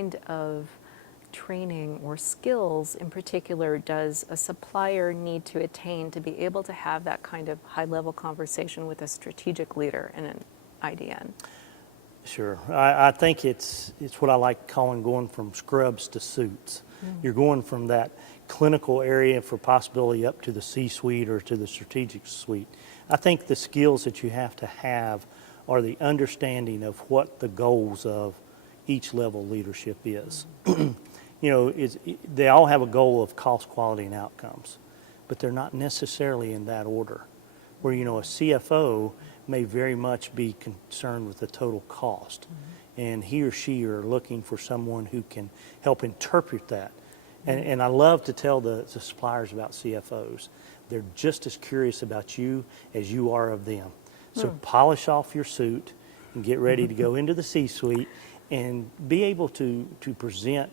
kind of training or skills in particular does a supplier need to attain to be able to have that kind of high-level conversation with a strategic leader in an IDN? Sure. I think it's what I like calling going from scrubs to suits. You're going from that clinical area for possibility up to the C-suite or to the strategic suite. I think the skills that you have to have are the understanding of what the goals of each level leadership is. You know, they all have a goal of cost, quality, and outcomes, but they're not necessarily in that order. Where, you know, a CFO may very much be concerned with the total cost, and he or she are looking for someone who can help interpret that. And I love to tell the suppliers about CFOs. They're just as curious about you as you are of them. So polish off your suit and get ready to go into the C-suite and be able to present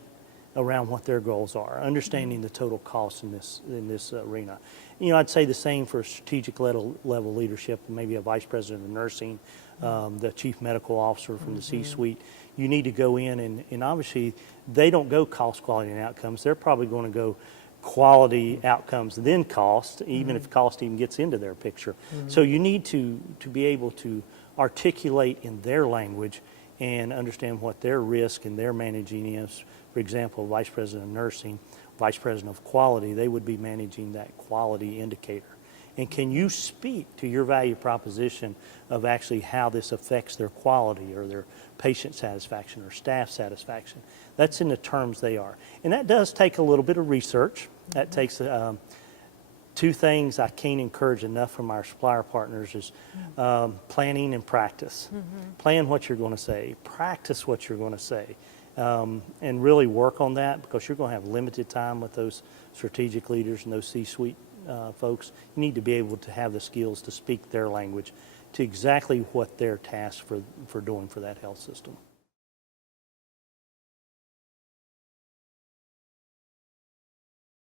around what their goals are, understanding the total cost in this arena. You know, I'd say the same for strategic level leadership, maybe a vice president of nursing, the chief medical officer from the C-suite. You need to go in and obviously they don't go cost, quality, and outcomes. They're probably going to go quality, outcomes, then cost, even if cost even gets into their picture. So you need to be able to articulate in their language and understand what their risk and their managing is. For example, vice president of nursing, vice president of quality, they would be managing that quality indicator. And can you speak to your value proposition of actually how this affects their quality or their patient satisfaction or staff satisfaction? That's in the terms they are. And that does take a little bit of research. That takes two things I can't encourage enough from our supplier partners is planning and practice. Plan what you're going to say, practice what you're going to say, and really work on that because you're going to have limited time with those strategic leaders and those C-suite folks. You need to be able to have the skills to speak their language to exactly what they're tasked for doing for that health system.